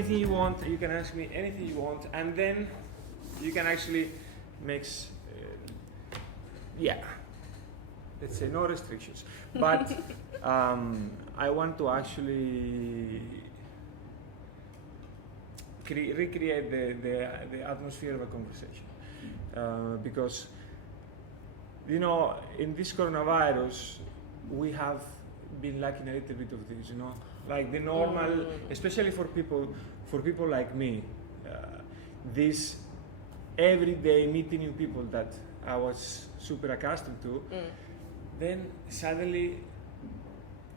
anything you want. You can ask me anything you want, and then you can actually make, let's say no restrictions. But I want to actually recreate the atmosphere of a conversation, because in this coronavirus we have been lacking a little bit of this, like the normal, especially for people like me, this everyday meeting new people that I was super accustomed to, then suddenly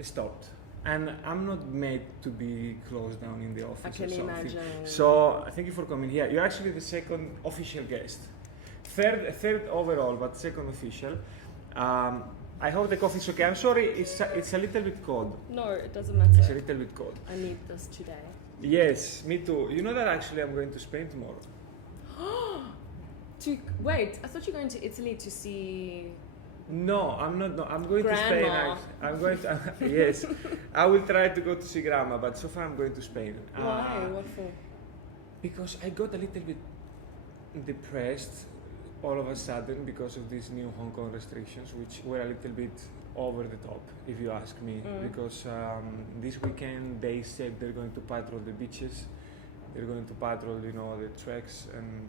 stopped. And I'm not made to be closed down in the office. I can imagine. So thank you for coming here. You're actually the second official guest. Third overall, but second official. I hope the coffee's okay. I'm sorry, it's a little bit cold. No, it doesn't matter. It's a little bit cold. I need this today. Yes, me too. You know that actually I'm going to Spain tomorrow. Wait, I thought you were going to Italy to see... No, I'm not. No, I'm going Grandma. to Spain. I'm going to. Yes, I will try to go to see Grandma, but so far I'm going to Spain. Why? What for? Because I got a little bit depressed all of a sudden because of these new Hong Kong restrictions, which were a little bit over the top, if you ask me. Because this weekend they said they're going to patrol the beaches, they're going to patrol, the tracks, and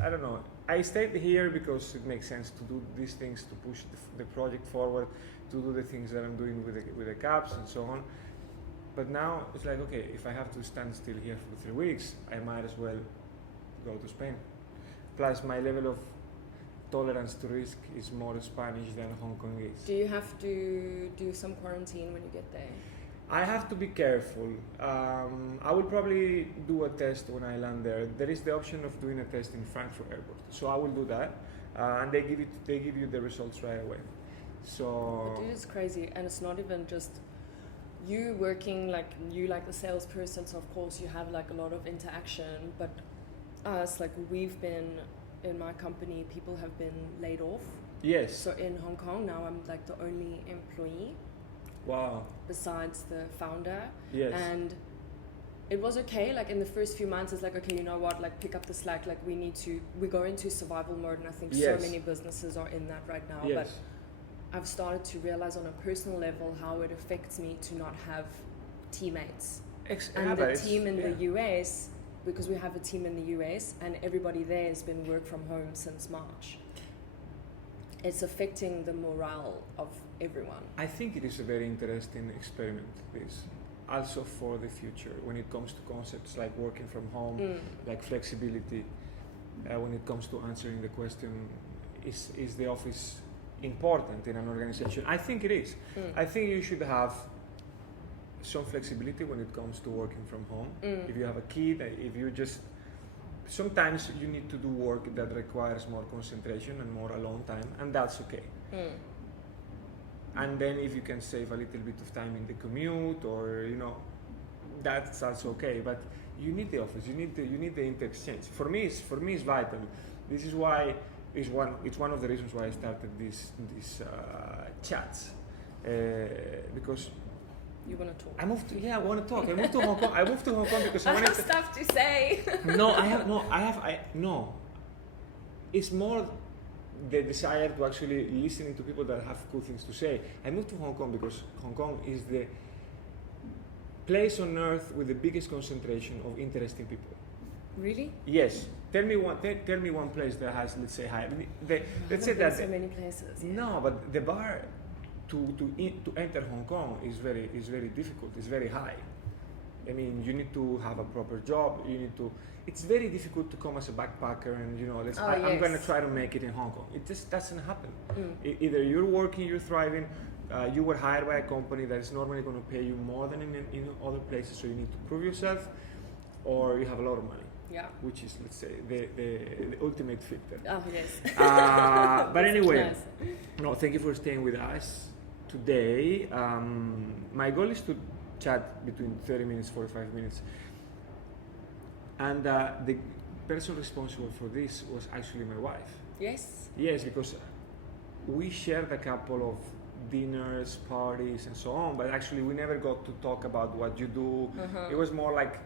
I don't know. I stayed here because it makes sense to do these things, to push the project forward, to do the things that I'm doing with the caps and so on. But now it's like, okay, if I have to stand still here for 3 weeks, I might as well go to Spain. Plus, my level of tolerance to risk is more Spanish than Hong Kong is. Do you have to do some quarantine when you get there? I have to be careful. I will probably do a test when I land there. There is the option of doing a test in Frankfurt Airport, so I will do that, and they give you the results right away. So. But dude, it's crazy, and it's not even just you working like the salesperson. So of course you have like a lot of interaction, but us, like we've been in my company, people have been laid off. Yes. So in Hong Kong now, I'm like the only employee. Wow. Besides the founder. Yes. And it was okay, like in the first few months it's like, okay, you know what, like pick up the slack, like we go into survival mode, and I think so many businesses are in that right now. Yes. But I've started to realize on a personal level how it affects me to not have teammates. And the team in the US, because we have a team in the US and everybody there has been work from home since March. It's affecting the morale of everyone. I think it is a very interesting experiment, this. Also for the future, when it comes to concepts like working from home, like flexibility, when it comes to answering the question, is the office important in an organization? I think it is. I think you should have some flexibility when it comes to working from home. If you have a kid, if you just... Sometimes you need to do work that requires more concentration and more alone time, and that's okay. And then if you can save a little bit of time in the commute, or that's also okay. But you need the office. You need the interchange. For me, it's vital. This is why it's one of the reasons why I started these chats, because. You want to talk? I want to talk. I moved to Hong Kong. I moved to Hong Kong because I have stuff to say. No. It's more the desire to actually listening to people that have cool things to say. I moved to Hong Kong because Hong Kong is the place on earth with the biggest concentration of interesting people. Really? Yes. Tell me one place that has, let's say, high. Let's say that. So many places. Yeah. No, but the bar to enter Hong Kong is very difficult. It's very high. I mean, you need to have a proper job. It's very difficult to come as a backpacker and I'm going to try to make it in Hong Kong. It just doesn't happen. Either you're working, you're thriving, you were hired by a company that is normally going to pay you more than in other places, so you need to prove yourself, or you have a lot of money. Yeah. Which is, let's say, the ultimate fit then. Oh yes. But anyway, nice. No, thank you for staying with us today. My goal is to chat between 30 minutes, 45 minutes. And the person responsible for this was actually my wife. Yes. Yes, because we shared a couple of dinners, parties, and so on. But actually, we never got to talk about what you do. It was more like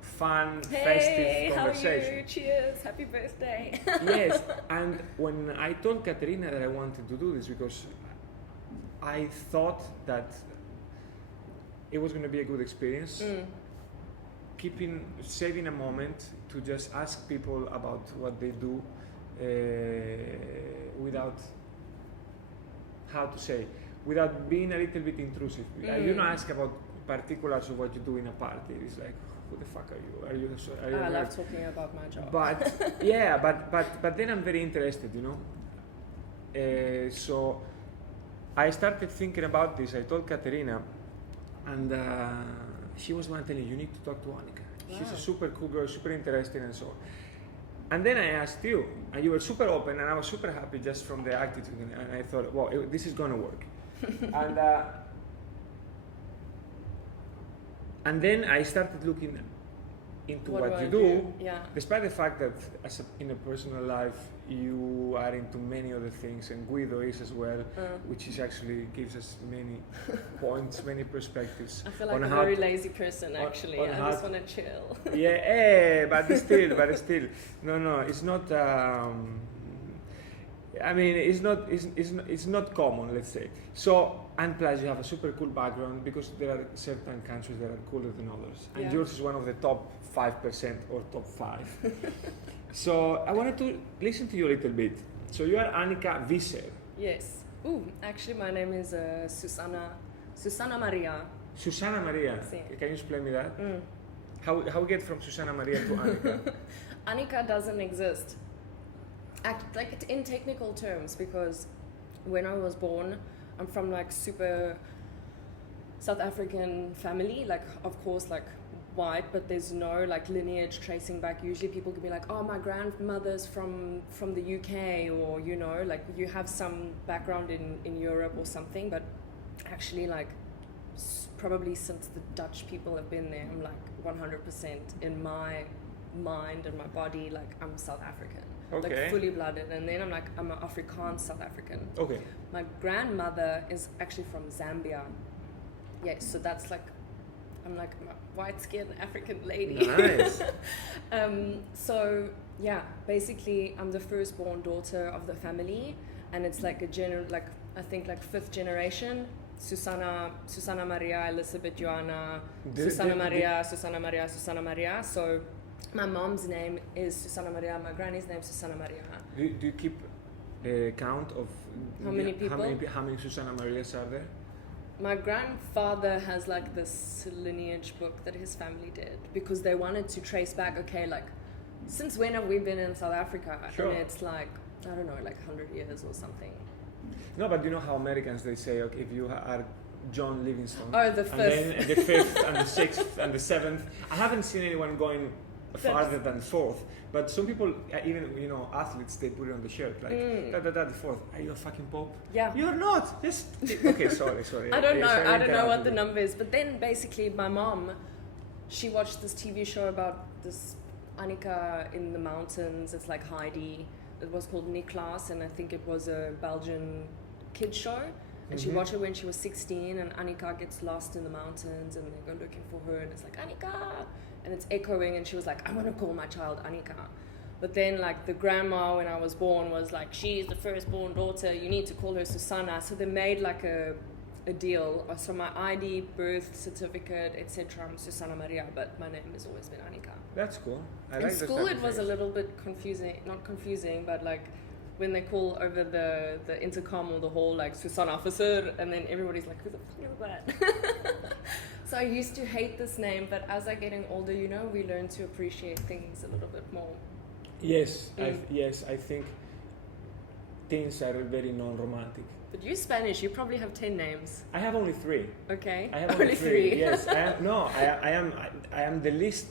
fun, festive conversation. How are you? Cheers! Happy birthday! Yes, and when I told Katerina that I wanted to do this because I thought that it was going to be a good experience. Saving a moment to just ask people about what they do without, how to say, without being a little bit intrusive. You don't ask about particulars of what you do in a party. It's like, who the fuck are you? I love talking about my job. But yeah, but then I'm very interested, you know. So I started thinking about this. I told Katerina, and she was one telling, you need to talk to Annika. Wow. She's a super cool girl, super interesting, and so on. And then I asked you, and you were super open, and I was super happy just from the attitude, and I thought, well, this is gonna work. And then I started looking into what you do, despite the fact that in a personal life you are into many other things, and Guido is as well, which is actually gives us many points, many perspectives. I feel like a very lazy person actually. I just want to chill. Yeah, but still, no, it's not. I mean, it's not common, let's say. So, and plus you have a super cool background because there are certain countries that are cooler than others, and yours is one of the top 5% or top 5. So I wanted to listen to you a little bit. So you are Annika Visser. Yes. Ooh, actually my name is Susanna Maria. Susanna Maria. Sí. Can you explain me that? How we get from Susanna Maria to Annika? Annika doesn't exist. Like in technical terms, because when I was born, I'm from like super South African family, like of course like white, but there's no like lineage tracing back. Usually people can be like, oh, my grandmother's from the UK, or you know, like you have some background in Europe or something, but actually like probably since the Dutch people have been there, I'm like 100% in my mind and my body, like I'm South African. Okay. Like fully blooded, and then I'm an Afrikaans South African. Okay. My grandmother is actually from Zambia. Yeah, so that's like, I'm like a white-skinned African lady. Nice. So yeah, basically I'm the firstborn daughter of the family, and it's like I think like 5th generation. Susanna Maria, Elizabeth Joanna, Susanna Maria. So my mom's name is Susanna Maria, my granny's name is Susanna Maria. Do you keep a count of how many people? How many Susanna Marias are there? My grandfather has like this lineage book that his family did because they wanted to trace back, okay, like since when have we been in South Africa? Sure. And it's like, I don't know, like 100 years or something. No, but you know how Americans, they say, okay, if you are John Livingstone, the 5th. and then the 5th and the 6th and the 7th. I haven't seen anyone going farther than 4th, but some people, even athletes, they put it on the shirt like the 4th. Are you a fucking pope? Yeah. You're not. Just okay. Sorry. I don't know what the number is, but then basically my mom, she watched this TV show about this Annika in the mountains. It's like Heidi. It was called Niklas, and I think it was a Belgian kids show. And she watched it when she was 16, and Annika gets lost in the mountains, and they go looking for her, and it's like, Annika! And it's echoing, and she was like, I want to call my child Annika. But then, like, the grandma, when I was born, was like, she's the firstborn daughter, you need to call her Susanna. So they made, like, a deal. So my ID, birth certificate, etc., I'm Susanna Maria, but my name has always been Annika. That's cool. In school, it was a little bit confusing. Not confusing, but, like, when they call over the intercom or the hall, like, Susanna Visser, and then everybody's like, who the fuck is that? So I used to hate this name, but as I'm getting older, we learn to appreciate things a little bit more. Yes, I think things are very non-romantic. But you're Spanish, you probably have 10 names. I have only 3. Okay. I have only 3. Yes, I am the least,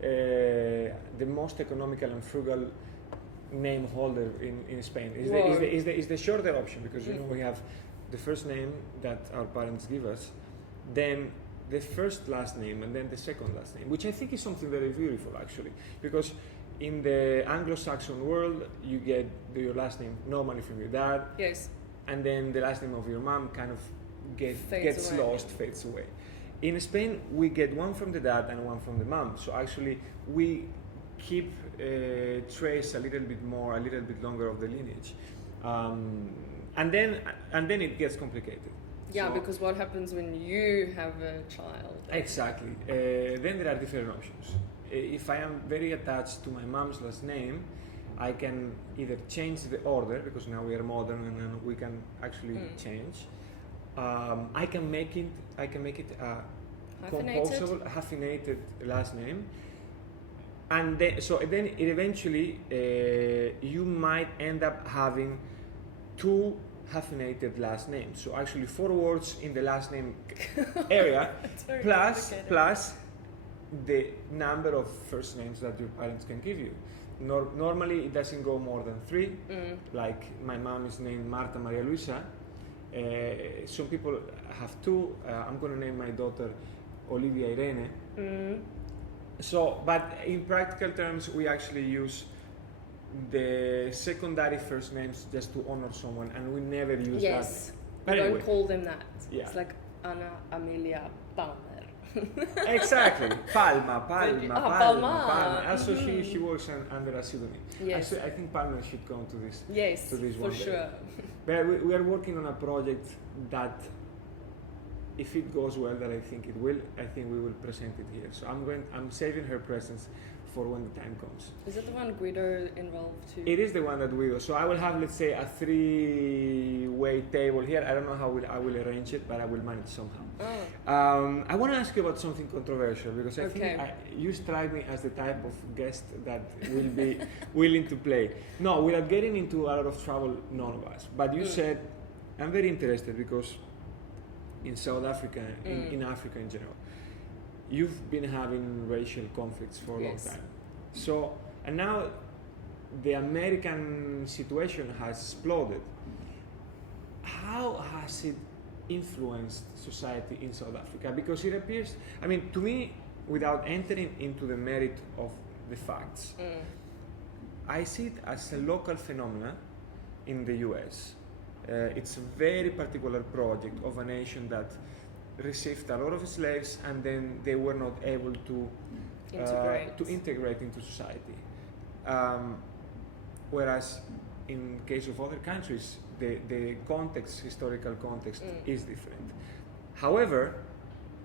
the most economical and frugal name holder in Spain. Is the shorter option, because we have the first name that our parents give us, then the first last name, and then the second last name, which I think is something very beautiful actually, because in the Anglo-Saxon world you get your last name normally from your dad. Yes. and then the last name of your mom kind of gets fades away. In Spain, we get one from the dad and one from the mom. So actually, we keep trace a little bit longer of the lineage, and then it gets complicated. Yeah, so, because what happens when you have a child? Exactly. Then there are different options. If I am very attached to my mom's last name, I can either change the order, because now we are modern and we can actually change. I can make it a composable, hyphenated last name, and then it eventually you might end up having 2 hyphenated last names. So actually 4 words in the last name area, plus the number of first names that your parents can give you. Normally it doesn't go more than 3. Like my mom is named Marta Maria Luisa. Some people have 2. I'm going to name my daughter Olivia Irene. So, but in practical terms, we actually use the secondary first names just to honor someone, and we never use that. Yes, we don't call them that. Yeah. It's like Anna Amelia Palmer. Exactly, Palma. Also, she works under a pseudonym. Yes. I think Palmer should come to this. Yes, to this for one day. sure. But we are working on a project that, if it goes well, that I think it will, I think we will present it here. So I'm saving her presence for when the time comes. Is it the one Guido involved too? It is the one that Guido. So I will have, let's say, a 3-way table here. I don't know how I will arrange it, but I will manage somehow. Oh. I want to ask you about something controversial, because I think you strike me as the type of guest that will be willing to play. No, without getting into a lot of trouble, none of us. But you said, I'm very interested because in South Africa, in Africa in general, you've been having racial conflicts for a long time. So, and now the American situation has exploded. How has it influenced society in South Africa? Because it appears, I mean, to me, without entering into the merit of the facts, I see it as a local phenomenon in the US. It's a very particular project of a nation that received a lot of slaves, and then they were not able to integrate into society. Whereas in case of other countries, the context, historical context, is different. However,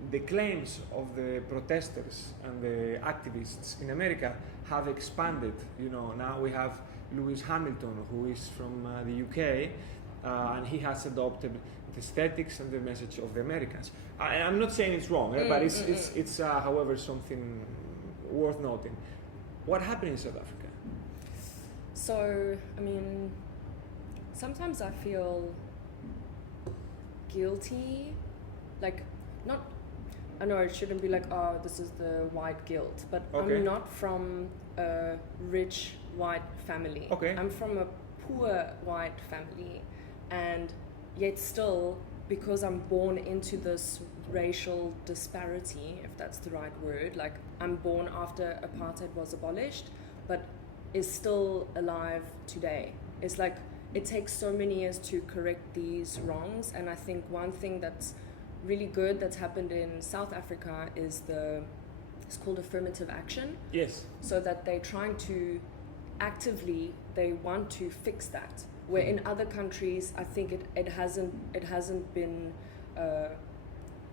the claims of the protesters and the activists in America have expanded. You know, now we have Lewis Hamilton, who is from the UK, and he has adopted the aesthetics and the message of the Americans. I'm not saying it's wrong, but it's however, something worth noting. What happened in South Africa? So, I mean, sometimes I feel guilty, like, not, I know it shouldn't be like, oh, this is the white guilt, but I'm not from a rich white family. I'm from a poor white family, and yet still, because I'm born into this racial disparity, if that's the right word, like I'm born after apartheid was abolished, but is still alive today. It's like it takes so many years to correct these wrongs, and I think one thing that's really good that's happened in South Africa is it's called affirmative action. Yes. So that they're trying to actively, they want to fix that. Where in other countries, I think it hasn't been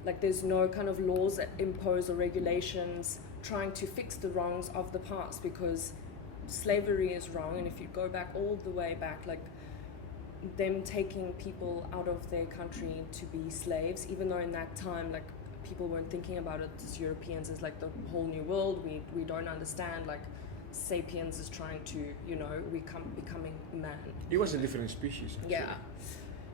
like there's no kind of laws that impose or regulations trying to fix the wrongs of the past, because slavery is wrong, and if you go back all the way back, like them taking people out of their country to be slaves, even though in that time like people weren't thinking about it as Europeans as like the whole new world, we don't understand, like sapiens is trying to, you know, becoming man. It was a different species, actually. Yeah.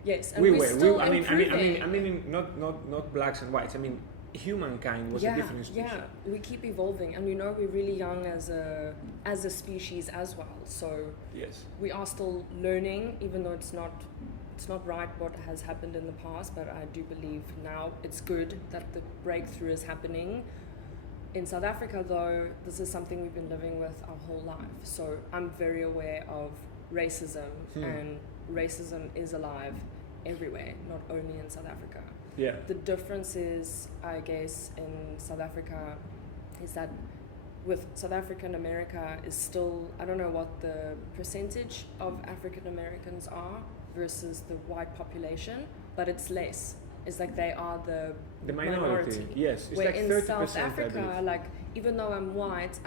Yes, and we're still improving. I mean, not blacks and whites. I mean, humankind was a different species. Yeah, we keep evolving, and we know we're really young as a species as well. So yes, we are still learning, even though it's not right what has happened in the past. But I do believe now it's good that the breakthrough is happening. In South Africa, though, this is something we've been living with our whole life. So I'm very aware of racism, and racism is alive everywhere, not only in South Africa. Yeah. The difference is, I guess, in South Africa is that with South Africa and America is still, I don't know what the percentage of African Americans are versus the white population, but it's less. It's like they are the minority. Yes, it's where like in 30%. South Africa, like even though I'm white,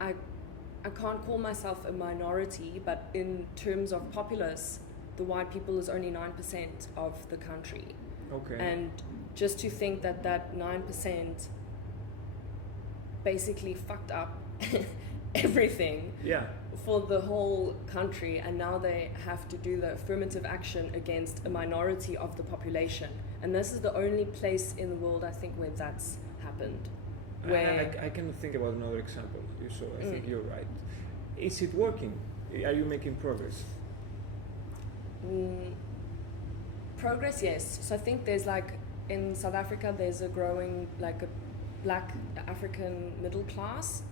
I can't call myself a minority, but in terms of populace, the white people is only 9% of the country. Okay. And just to think that 9% basically fucked up everything for the whole country, and now they have to do the affirmative action against a minority of the population. And this is the only place in the world, I think, where that's happened. Where I cannot think about another example, so I think you're right. Is it working? Are you making progress? Progress, yes. So I think there's like, in South Africa, there's a growing, like a black African middle class.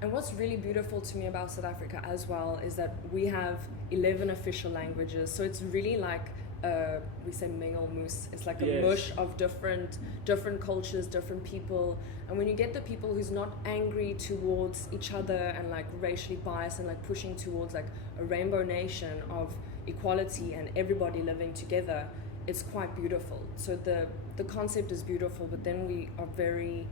And what's really beautiful to me about South Africa as well is that we have 11 official languages. So it's really like, we say mengelmoes. It's like a mush of different cultures, different people. And when you get the people who's not angry towards each other and like racially biased and like pushing towards like a rainbow nation of equality and everybody living together, it's quite beautiful. So the concept is beautiful, but then we are very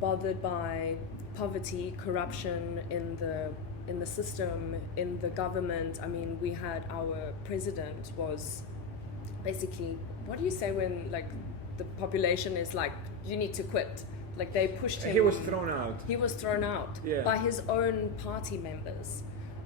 bothered by poverty, corruption in the system, in the government. I mean, we had our president was basically, what do you say when like the population is like, you need to quit? Like they pushed him. He was thrown out. He was thrown out by his own party members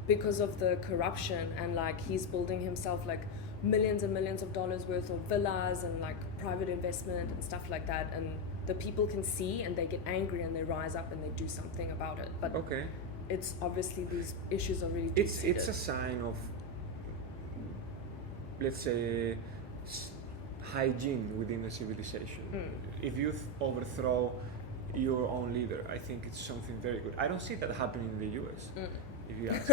because of the corruption, and like he's building himself like millions and millions of dollars worth of villas and like private investment and stuff like that, and the people can see and they get angry and they rise up and they do something about it. But it's obviously these issues are really deep-seated. It's a sign of, let's say, hygiene within a civilization. If you overthrow your own leader, I think it's something very good. I don't see that happening in the US. If you ask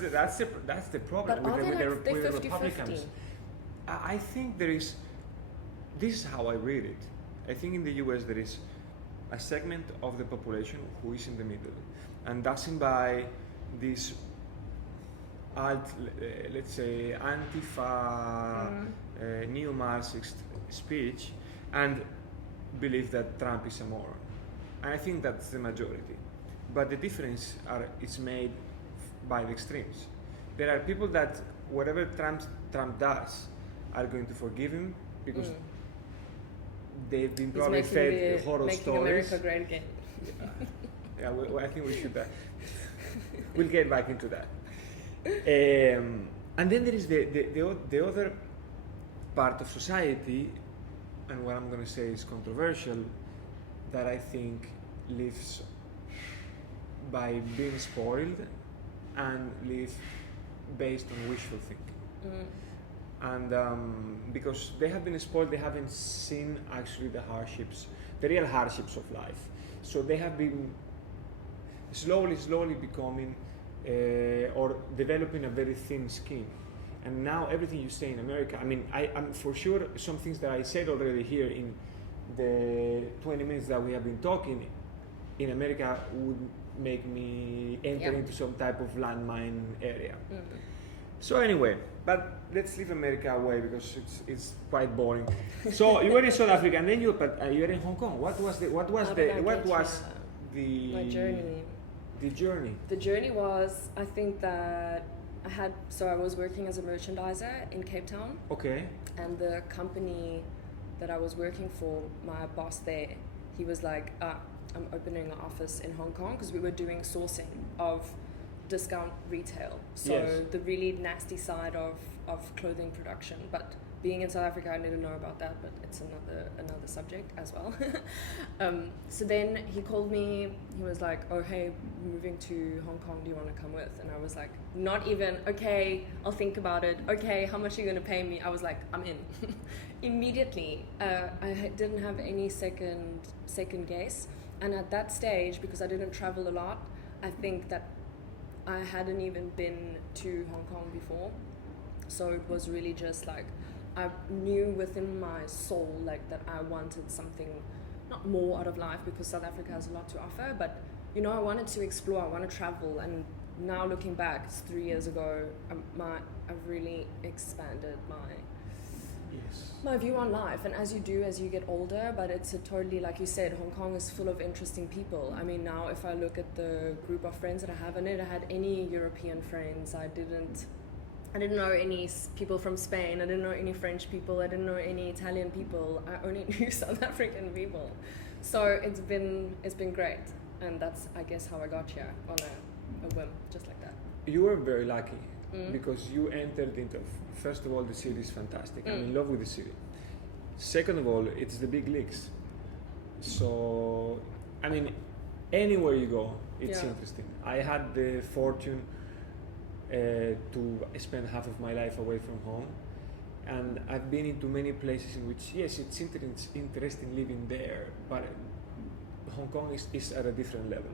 me, that's the problem with the Republicans. I think there is. This is how I read it. I think in the US there is a segment of the population who is in the middle and doesn't buy this let's say Antifa neo-Marxist speech and believe that Trump is a moron. And I think that's the majority. But the difference is made by the extremes. There are people that whatever Trump does are going to forgive him because they've been probably fed horror stories. America great again. I think we should. We'll get back into that. And then there is the other part of society, and what I'm going to say is controversial, that I think lives by being spoiled and live based on wishful thinking. And because they have been spoiled, they haven't seen actually the real hardships of life. So they have been slowly becoming or developing a very thin skin. And now everything you say in America, I mean, I'm for sure some things that I said already here in the 20 minutes that we have been talking in America would make me enter into some type of landmine area. So anyway, but let's leave America away because it's quite boring. So you were in South Africa, and then you were in Hong Kong. What was the my journey? The journey. The journey was, I think that I was working as a merchandiser in Cape Town. Okay. And the company that I was working for, my boss there, he was like, I'm opening an office in Hong Kong because we were doing sourcing of discount retail. So the really nasty side of clothing production. But being in South Africa, I didn't know about that, but it's another subject as well. So then he called me, he was like, oh, hey, moving to Hong Kong, do you want to come with? And I was like, not even, okay, I'll think about it. Okay, how much are you going to pay me? I was like, I'm in. Immediately. I didn't have any second guess. And at that stage, because I didn't travel a lot, I think that I hadn't even been to Hong Kong before. So it was really just like, I knew within my soul like that I wanted something not more out of life, because South Africa has a lot to offer, but you know, I wanted to explore, I want to travel. And now looking back, it's 3 years ago, I've really expanded my view on life. And as you do, as you get older, but it's a totally, like you said, Hong Kong is full of interesting people. I mean, now if I look at the group of friends that I have, I never had any European friends. I didn't know any people from Spain. I didn't know any French people. I didn't know any Italian people. I only knew South African people. So it's been great. And that's, I guess, how I got here, on a whim, just like that. You were very lucky, because you entered into, first of all, the city is fantastic. I'm in love with the city. Second of all, it's the big leagues. So, I mean, anywhere you go, it's interesting. I had the fortune to spend half of my life away from home, and I've been into many places in which, yes, it's interesting living there, but Hong Kong is at a different level,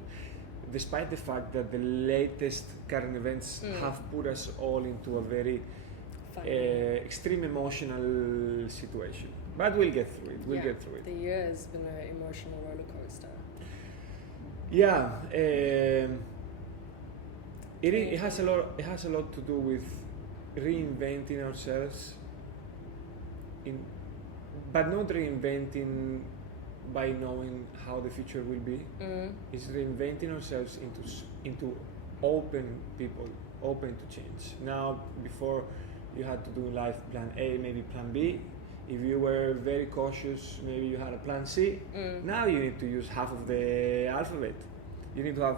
despite the fact that the latest current events have put us all into a very extreme emotional situation. But we'll get through it. We'll get through it. The year has been an emotional roller coaster. Yeah, it has a lot. It has a lot to do with reinventing ourselves, but not reinventing by knowing how the future will be. It's reinventing ourselves into open people, open to change. Now, before you had to do life plan A, maybe plan B. If you were very cautious, maybe you had a plan C. Now you need to use half of the alphabet. You need to have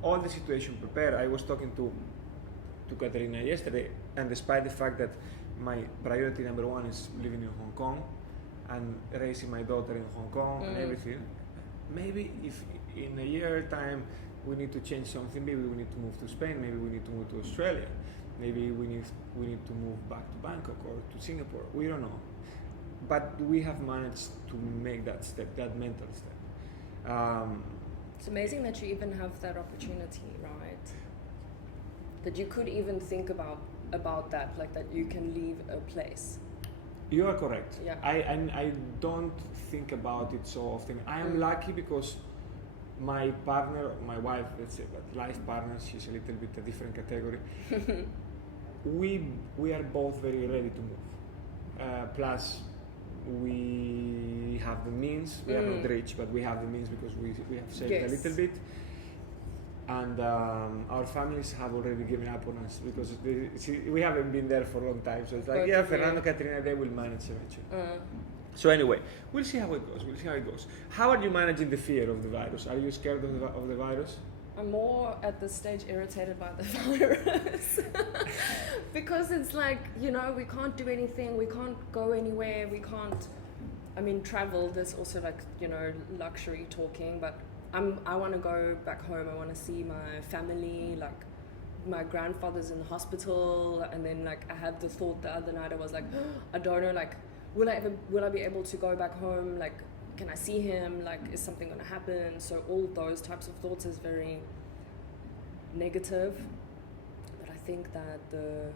all the situation prepared. I was talking to Katerina yesterday, and despite the fact that my priority number one is living in Hong Kong and raising my daughter in Hong Kong and everything, maybe if in a year time we need to change something, maybe we need to move to Spain, maybe we need to move to Australia, maybe we need to move back to Bangkok or to Singapore. We don't know, but we have managed to make that step, that mental step. It's amazing that you even have that opportunity, right? That you could even think about that, like that you can leave a place. You are correct. Yeah. I don't think about it so often. I am lucky because my partner, my wife, let's say, but life partner, she's a little bit a different category. We are both very ready to move. Plus, we have the means. We are not rich, but we have the means because we have saved a little bit. And our families have already given up on us because we haven't been there for a long time. So it's like, Fernando, Katrina, they will manage eventually. So anyway, we'll see how it goes. How are you managing the fear of the virus? Are you scared of the virus? I'm more at this stage irritated by the virus because it's like, you know, we can't do anything, we can't go anywhere, we can't, I mean, travel, there's also like, you know, luxury talking, but I want to go back home, I want to see my family, like my grandfather's in the hospital, and then like I had the thought the other night, I was like, I don't know, like, will I be able to go back home, like, can I see him? Like, is something going to happen? So all those types of thoughts is very negative. But I think that the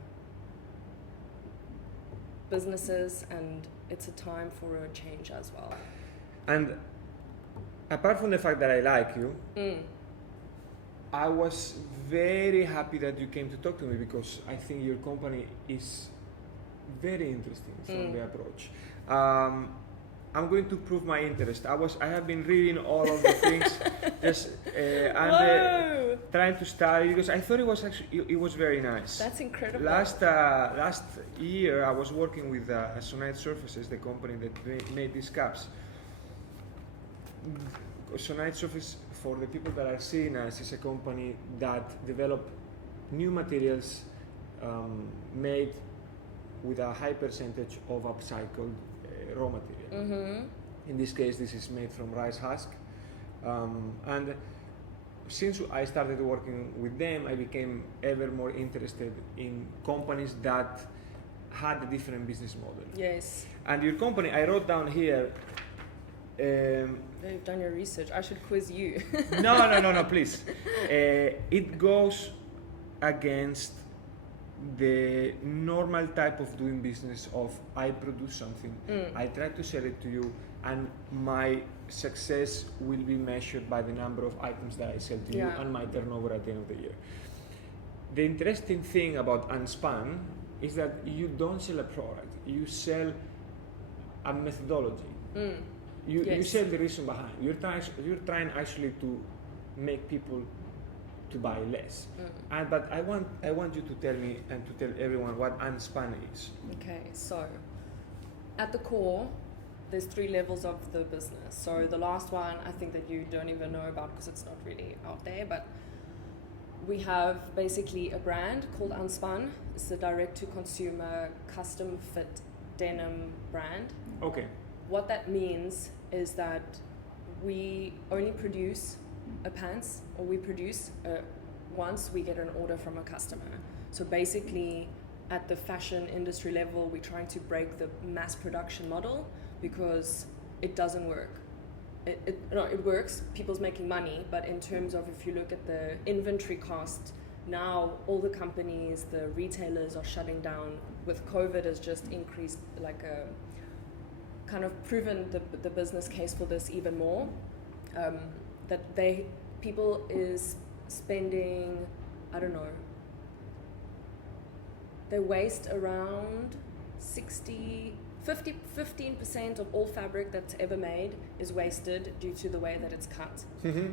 businesses, and it's a time for a change as well. And apart from the fact that I like you, I was very happy that you came to talk to me because I think your company is very interesting from the approach. I'm going to prove my interest. I have been reading all of the things, just and trying to study because I thought it was very nice. That's incredible. Last year I was working with Sonite Surfaces, the company that made these caps. Sonite Surface, for the people that are seeing us, is a company that develop new materials made with a high percentage of upcycled raw material. In this case, this is made from rice husk. And since I started working with them, I became ever more interested in companies that had a different business model. Yes. And your company, I wrote down here. You've done your research. I should quiz you. No, please. It goes against the normal type of doing business of I produce something, I try to sell it to you, and my success will be measured by the number of items that I sell to you and my turnover at the end of the year. The interesting thing about Unspun is that you don't sell a product, you sell a methodology. You sell the reason behind. You're trying actually to make people to buy less. But I want you to tell me and to tell everyone what Unspun is. Okay, so at the core, there's 3 levels of the business. So the last one, I think that you don't even know about because it's not really out there, but we have basically a brand called Unspun. It's a direct-to-consumer, custom-fit denim brand. Okay. What that means is that we only produce a pants, or we produce once we get an order from a customer. So basically, at the fashion industry level, we're trying to break the mass production model because it doesn't work. It works, people's making money, but in terms of if you look at the inventory cost, now all the companies, the retailers are shutting down. With COVID has just increased, like a kind of proven the business case for this even more. That people is spending, I don't know, they waste around 15% of all fabric that's ever made is wasted due to the way that it's cut.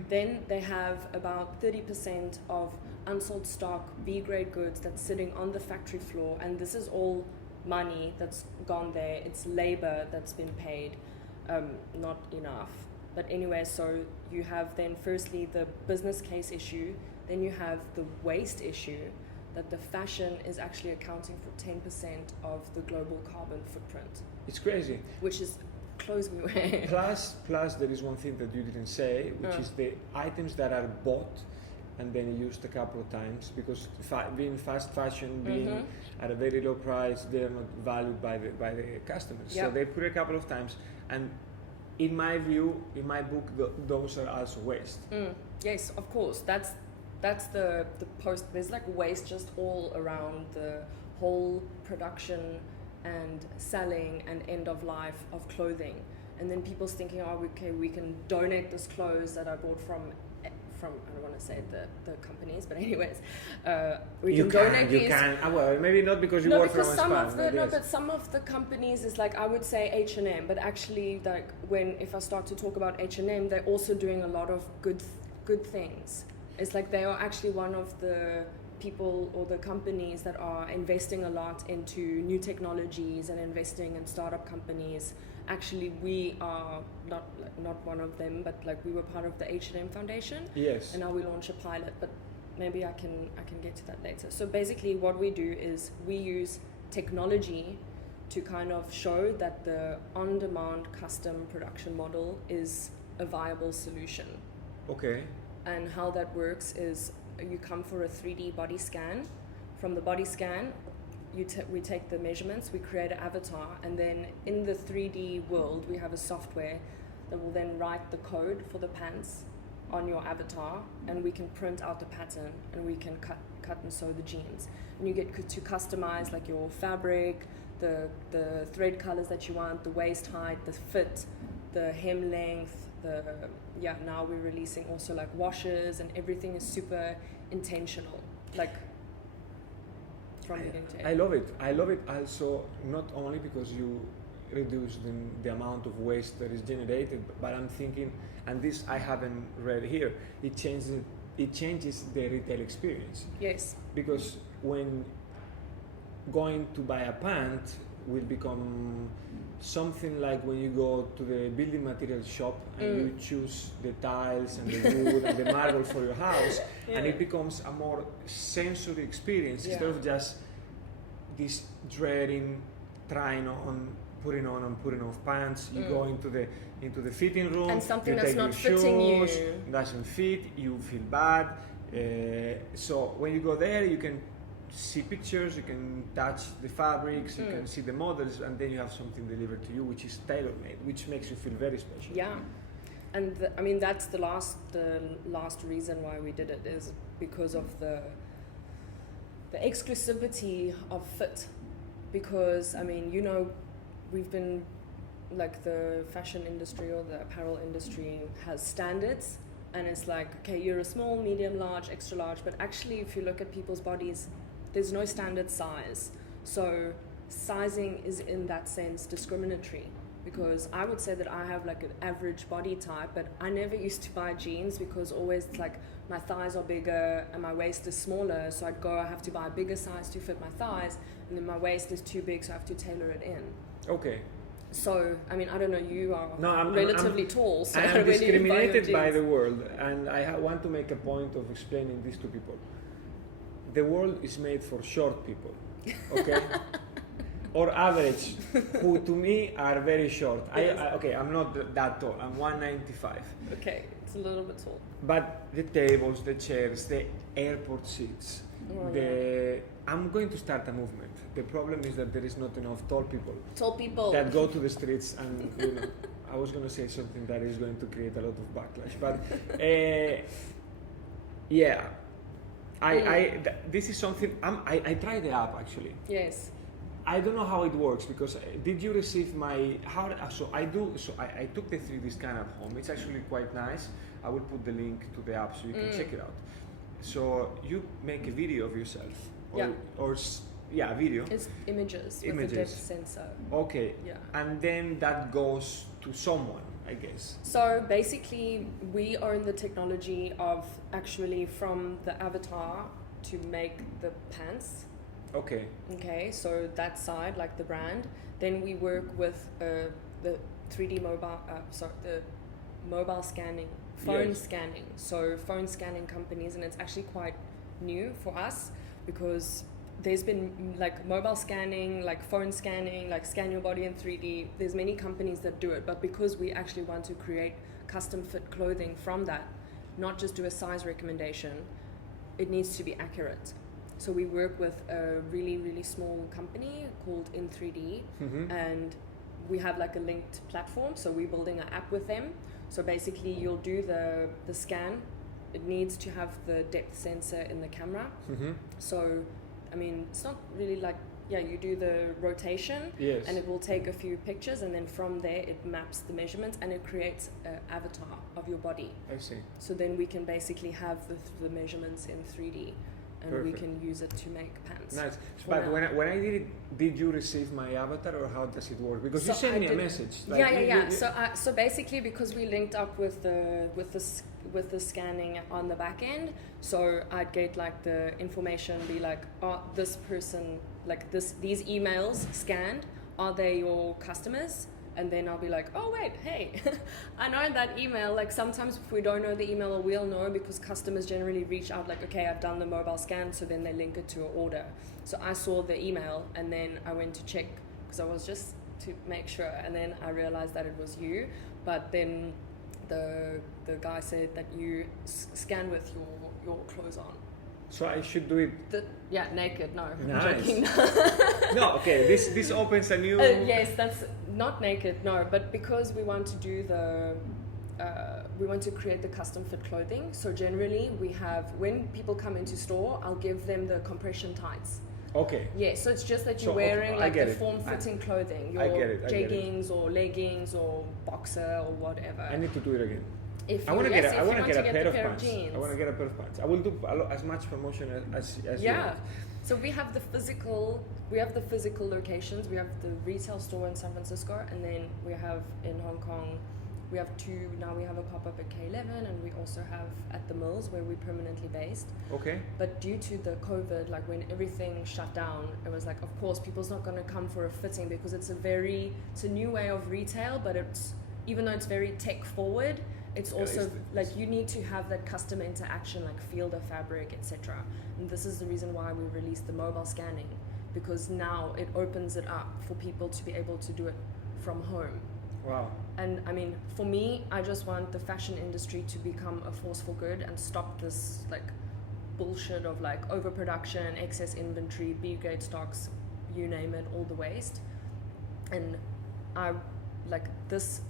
Then they have about 30% of unsold stock, B-grade goods that's sitting on the factory floor, and this is all money that's gone there. It's labor that's been paid, not enough. But anyway, so you have then firstly the business case issue, then you have the waste issue, that the fashion is actually accounting for 10% of the global carbon footprint. It's crazy. Which is clothes we wear. Plus there is one thing that you didn't say, which is the items that are bought and then used a couple of times, because being fast fashion, being at a very low price, they are not valued by the customers. So they put a couple of times, and in my view, in my book, those are also waste. Yes, of course. That's the post. There's like waste just all around the whole production and selling and end of life of clothing. And then people's thinking, oh, okay, we can donate this clothes that I bought from I don't want to say the companies, but anyways, we can donate these. You can. Well, maybe not because you work from Unspun. But some of the companies is like, I would say H&M, but actually, like if I start to talk about H&M, they're also doing a lot of good things. It's like they are actually one of the people or the companies that are investing a lot into new technologies and investing in startup companies. Actually, we are not one of them, but like we were part of the H&M Foundation. Yes. And now we launch a pilot, but maybe I can get to that later. So basically, what we do is we use technology to kind of show that the on-demand custom production model is a viable solution. Okay. And how that works is you come for a 3D body scan. From the body scan, we take the measurements, we create an avatar, and then in the 3D world, we have a software that will then write the code for the pants on your avatar, and we can print out the pattern, and we can cut and sew the jeans. And you get to customize like your fabric, the thread colors that you want, the waist height, the fit, the hem length, now we're releasing also like washes, and everything is super intentional, like from beginning to end. I love it also, not only because you reduce the amount of waste that is generated, but I'm thinking, and this I haven't read here, it changes the retail experience. Yes. Because when going to buy a pant will become something like when you go to the building material shop and you choose the tiles and the wood and the marble for your house, and it becomes a more sensory experience instead of just this dreading, trying on, putting on and putting off pants. You go into the fitting room, and something you that's take not your fitting shoes, doesn't fit, you feel bad. So when you go there, you can see pictures, you can touch the fabrics, you can see the models, and then you have something delivered to you which is tailor-made, which makes you feel very special. Yeah, and I mean that's the last reason why we did it is because of the exclusivity of fit, because I mean, you know, we've been like the fashion industry or the apparel industry has standards, and it's like, okay, you're a small, medium, large, extra large, but actually if you look at people's bodies, there's no standard size. So sizing is in that sense discriminatory, because I would say that I have like an average body type, but I never used to buy jeans because always like my thighs are bigger and my waist is smaller, so I have to buy a bigger size to fit my thighs, and then my waist is too big, so I have to tailor it in. Okay. So, I mean, I don't know, you are I'm relatively tall, so I am discriminated by the world, and I want to make a point of explaining this to people. The world is made for short people, okay? Or average, who to me are very short. I'm not that tall, I'm 195. Okay, it's a little bit tall. But the tables, the chairs, the airport seats, I'm going to start a movement. The problem is that there is not enough tall people that go to the streets, and you know, I was going to say something that is going to create a lot of backlash, but this is something I tried the app actually. Yes. I don't know how it works, because did you receive my I took the 3D scan at home. It's actually quite nice. I will put the link to the app so you can check it out. So you make a video of yourself, a video. It's images with a depth sensor. Okay. Yeah. And then that goes to someone, I guess. So basically, we own the technology of actually from the avatar to make the pants. Okay. Okay, so that side, like the brand. Then we work with the 3D mobile, the mobile scanning, phone scanning. So phone scanning companies, and it's actually quite new for us, because there's been like mobile scanning, like phone scanning, like scan your body in 3D. There's many companies that do it, but because we actually want to create custom fit clothing from that, not just do a size recommendation, it needs to be accurate. So we work with a really, really small company called In3D, and we have like a linked platform. So we're building an app with them. So basically you'll do the scan. It needs to have the depth sensor in the camera. So, I mean, it's not really like, you do the rotation, and it will take a few pictures, and then from there it maps the measurements and it creates an avatar of your body. I see. So then we can basically have the measurements in 3D. And Perfect. we can use it to make pants. Nice. But when I did it, did you receive my avatar, or how does it work? Because you sent me a message. Like So basically, because we linked up with the scanning on the back end, so I'd get like the information, be like, oh, this person, like these emails scanned, are they your customers? And then I'll be like, oh wait, hey, I know that email. Like sometimes if we don't know the email, we'll know, because customers generally reach out like, okay, I've done the mobile scan, so then they link it to an order. So I saw the email, and then I went to check, because I was just to make sure, and then I realized that it was you. But then the guy said that you scan with your clothes on. So I should do it. Naked. No, nice. I'm joking. No, okay. This opens a new. Yes, that's not naked. No, but because we want to do we want to create the custom fit clothing. So generally, we have, when people come into store, I'll give them the compression tights. Okay. Yeah, so it's just that you're wearing like the form-fitting clothing, your jeggings or leggings or boxer or whatever. I need to do it again. I want to get a pair of pants. Jeans. I want to get a pair of pants. I will do as much promotion as you want. So we have the physical locations. We have the retail store in San Francisco, and then we have in Hong Kong. We have two now. We have a pop-up at K11, and we also have at the Mills, where we're permanently based. Okay. But due to the COVID, like when everything shut down, it was like, of course, people's not going to come for a fitting, because it's a new way of retail. But even though it's very tech forward, it's also like you need to have that customer interaction, like feel the fabric, etc. And this is the reason why we released the mobile scanning, because now it opens it up for people to be able to do it from home. Wow. And I mean, for me, I just want the fashion industry to become a force for good and stop this like bullshit of like overproduction, excess inventory, B-grade stocks, you name it, all the waste. And I like this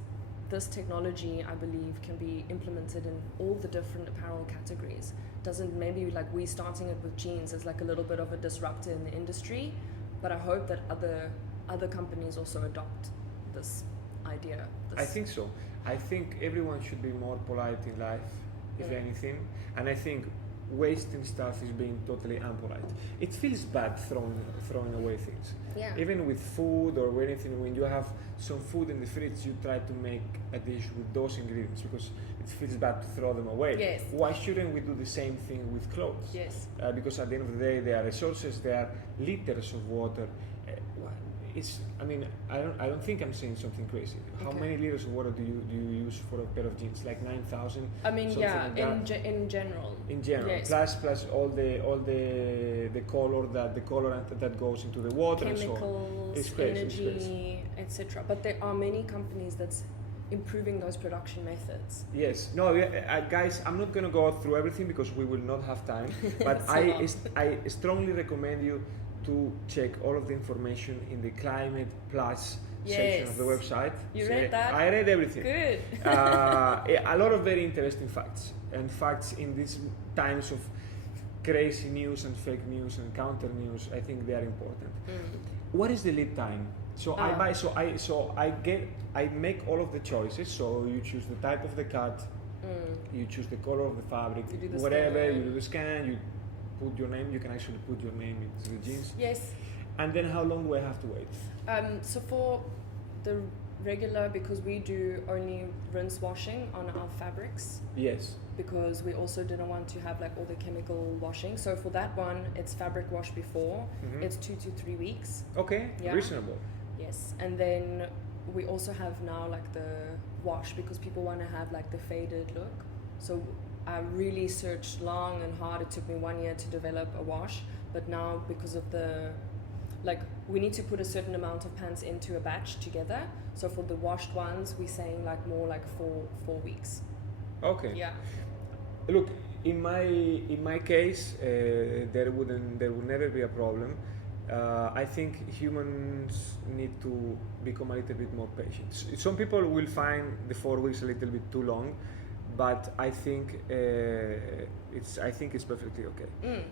this technology, I believe, can be implemented in all the different apparel categories. Doesn't maybe like we starting it with jeans as like a little bit of a disruptor in the industry, but I hope that other companies also adopt this idea. I think so. I think everyone should be more polite in life, if anything, and I think wasting stuff is being totally unpolite. It feels bad throwing away things. Yeah. Even with food or anything, when you have some food in the fridge, you try to make a dish with those ingredients because it feels bad to throw them away. Yes. Why shouldn't we do the same thing with clothes? Yes. Because at the end of the day, they are resources, they are liters of water. I don't think I'm saying something crazy. How many liters of water do you use for a pair of jeans? Like 9,000. I mean, yeah, like in general. In general, yes. plus all the color that goes into the water, chemicals, and so on. energy, etc. But there are many companies that's improving those production methods. Yes. No, guys, I'm not going to go through everything because we will not have time. But I strongly recommend you to check all of the information in the Climate Plus section of the website. You read that? I read everything. Good. A lot of very interesting facts. And facts in these times of crazy news and fake news and counter news, I think they are important. What is the lead time? So I buy. I make all of the choices. So you choose the type of the cut, you choose the color of the fabric, you do the scan, you put your name. You can actually put your name into the jeans. Yes. And then how long do I have to wait? So for the regular, because we do only rinse washing on our fabrics. Yes. Because we also didn't want to have like all the chemical washing. So for that one, it's fabric wash before. It's 2 to 3 weeks. Okay. Yeah. Reasonable. Yes. And then we also have now like the wash because people want to have like the faded look. So I really searched long and hard. It took me 1 year to develop a wash, but now because of we need to put a certain amount of pants into a batch together. So for the washed ones, we're saying like more like 4 weeks. Okay. Yeah. Look, in my case, there would never be a problem. I think humans need to become a little bit more patient. Some people will find the 4 weeks a little bit too long. But I think it's perfectly okay.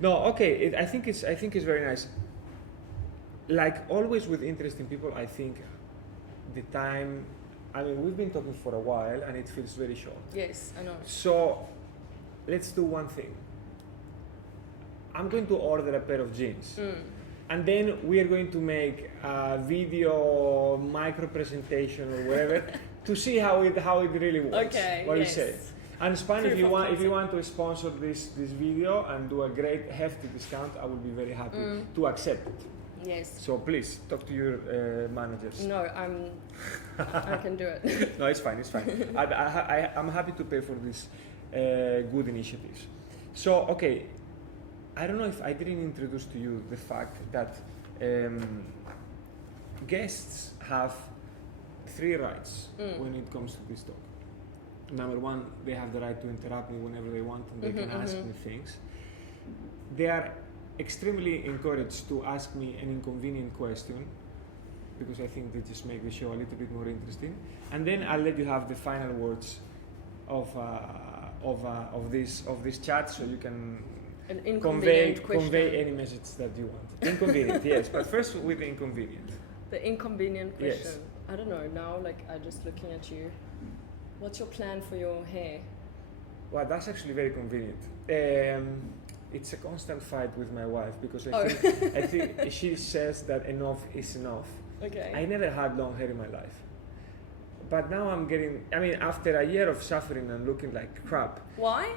No, okay. I think it's very nice. Like always with interesting people, I think the time. I mean, we've been talking for a while, and it feels very short. Yes, I know. So, let's do one thing. I'm going to order a pair of jeans. And then we are going to make a video micro presentation or whatever to see how it really works. Okay. What do you say? Unspun, if you want to sponsor this video and do a great hefty discount, I will be very happy to accept it. Yes. So please talk to your managers. No, I can do it. No, it's fine. I'm happy to pay for these good initiatives. So okay. I don't know if I didn't introduce to you the fact that guests have 3 rights when it comes to this talk. Number 1, they have the right to interrupt me whenever they want and they can ask me things. They are extremely encouraged to ask me an inconvenient question because I think they just make the show a little bit more interesting. And then I'll let you have the final words of this chat so you can convey any message that you want. Inconvenient, yes, but first with the inconvenient. The inconvenient question. Yes. I don't know, now like I'm just looking at you. What's your plan for your hair? Well, that's actually very convenient. It's a constant fight with my wife because I think she says that enough is enough. Okay. I never had long hair in my life. But now after a year of suffering and looking like crap. Why?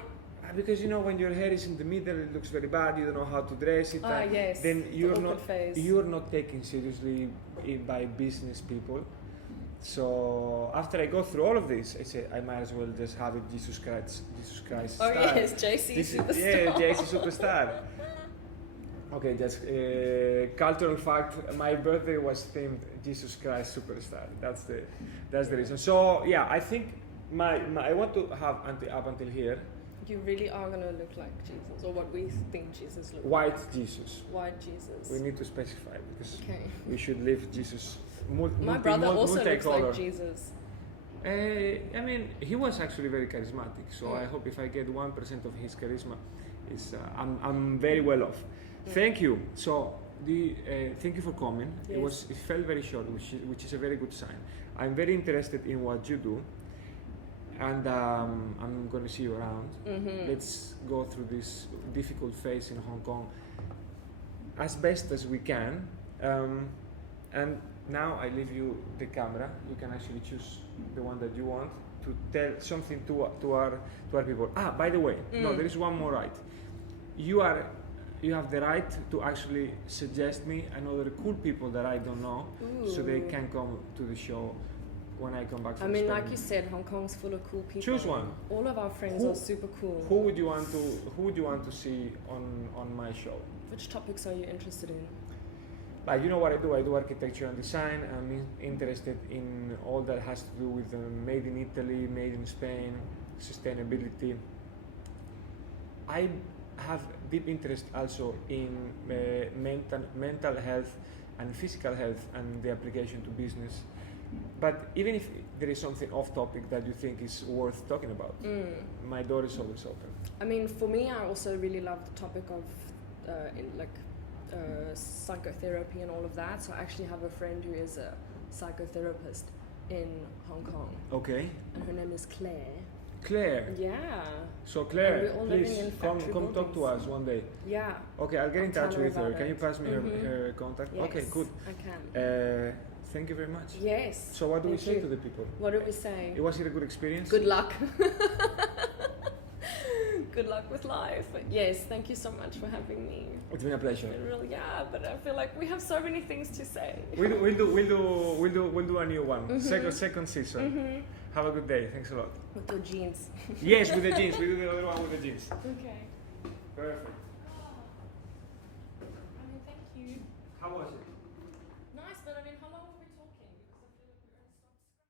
Because when your hair is in the middle, it looks very bad. You don't know how to dress it. Yes. Then you're not taken seriously by business people. So after I go through all of this, I say I might as well just have it Jesus Christ style. Oh yes, JC Superstar. Yeah, JC Superstar. Okay, just cultural fact. My birthday was themed Jesus Christ Superstar. That's the reason. So yeah, I think I want to have up until here. You really are gonna look like Jesus, or what we think Jesus looks White like. Jesus. White Jesus. We need to specify because we should leave Jesus. My brother also looks like Jesus. I mean, he was actually very charismatic. So I hope if I get 1% of his charisma, I'm very well off. Thank you. So thank you for coming. Yes. It felt very short, which is a very good sign. I'm very interested in what you do, and I'm going to see you around. Let's go through this difficult phase in Hong Kong as best as we can. And now I leave you the camera. You can actually choose the one that you want to tell something to our people. Ah, by the way, no, there is one more right. You have the right to actually suggest me another cool people that I don't know, so they can come to the show when I come back from Spain. Like you said, Hong Kong's full of cool people. Choose one. All of our friends are super cool. Who would you want to see on my show? Which topics are you interested in? Like, you know what I do? I do architecture and design. I'm interested in all that has to do with made in Italy, made in Spain, sustainability. I have deep interest also in mental health and physical health and the application to business. But even if there is something off topic that you think is worth talking about, my door is always open. I mean, for me, I also really love the topic of psychotherapy and all of that. So I actually have a friend who is a psychotherapist in Hong Kong. Okay. And her name is Claire. Claire. Yeah. So Claire, we're all please come buildings. talk to us one day. Yeah. Okay, I'll get in touch with her. Can you pass me her contact? Yes, okay, good. I can. Thank you very much. Yes. So what do we say to the people? What do we say? Was it a good experience? Good luck. Good luck with life. Yes, thank you so much for having me. It's been a pleasure. Really, yeah, but I feel like we have so many things to say. We'll do a new one. Second season. Have a good day. Thanks a lot. With your jeans. Yes, with the jeans. We do the other one with the jeans. Okay. Perfect. I mean, thank you. How was it? Nice, but I mean, how long